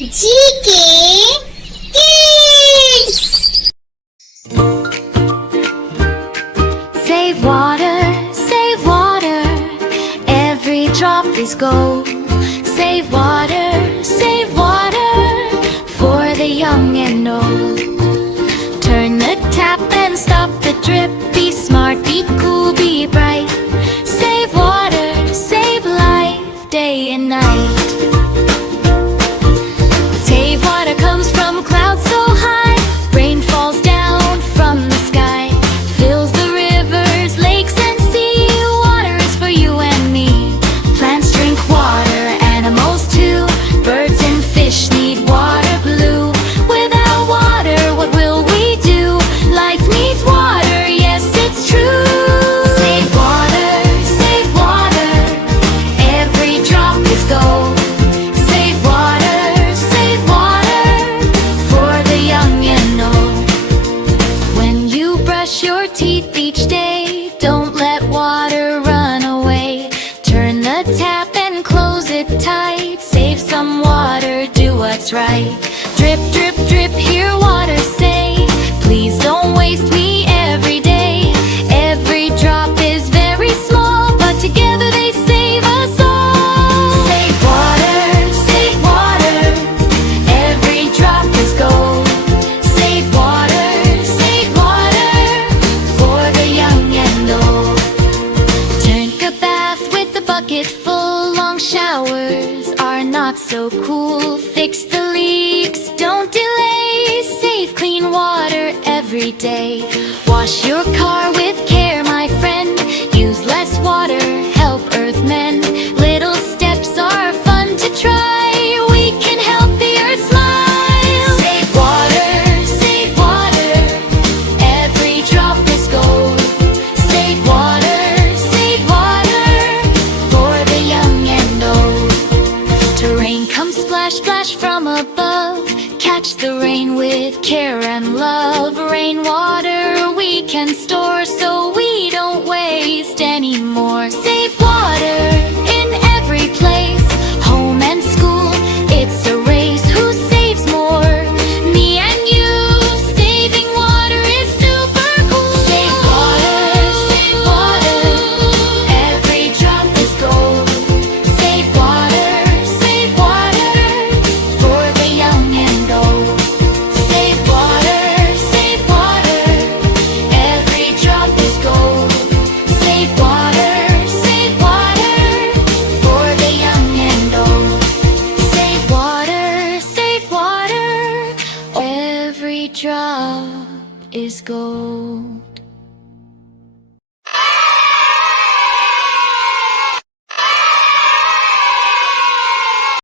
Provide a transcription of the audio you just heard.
GK Kids! Save water, every drop is gold. Save water, for the young and old. Turn the tap and stop the drip. Be smart, be cool, be bright. Save water, save life, day and night. Save water comes from clouds so high. Rain falls down from the sky, fills the rivers, lakes and sea. Water is for you and me. Plants drink water, animals too. Birds and fish need water blue. Without water, what will we do? Life needs water, yes, it's true. Save water, every drop is gold. Save water, for the young and old. When you brush your teeth each day, don't let water run away. Turn the tap and close it tight. Save some water, do what's right. Drip, drip, drip, hear water say, please don't waste me every day. Every drop is very small, but together they save us all. Save water, every drop is gold. Save water, for the young and old. Take a bath with the bucket full. Long showers are not so cool. Fix the leaks, don't delay. Save clean water every day. Wash your car with care, my friend. Use less water, help earth mend. Little steps are fun to try. We can help the earth smile. Save water, every drop is gold. Save water, for the young and old. Rain comes splash, splash from above. Catch the rain with care and love. Rainwater we can store so we don't waste anymore. Save water in every place, home and school. It's a race, who saves more? Me and you. Saving water is super cool. Save water, every drop is gold. Save water, for the young and old. Save water, every drop is gold. Save water, for the young and old. Save water, every drop is gold.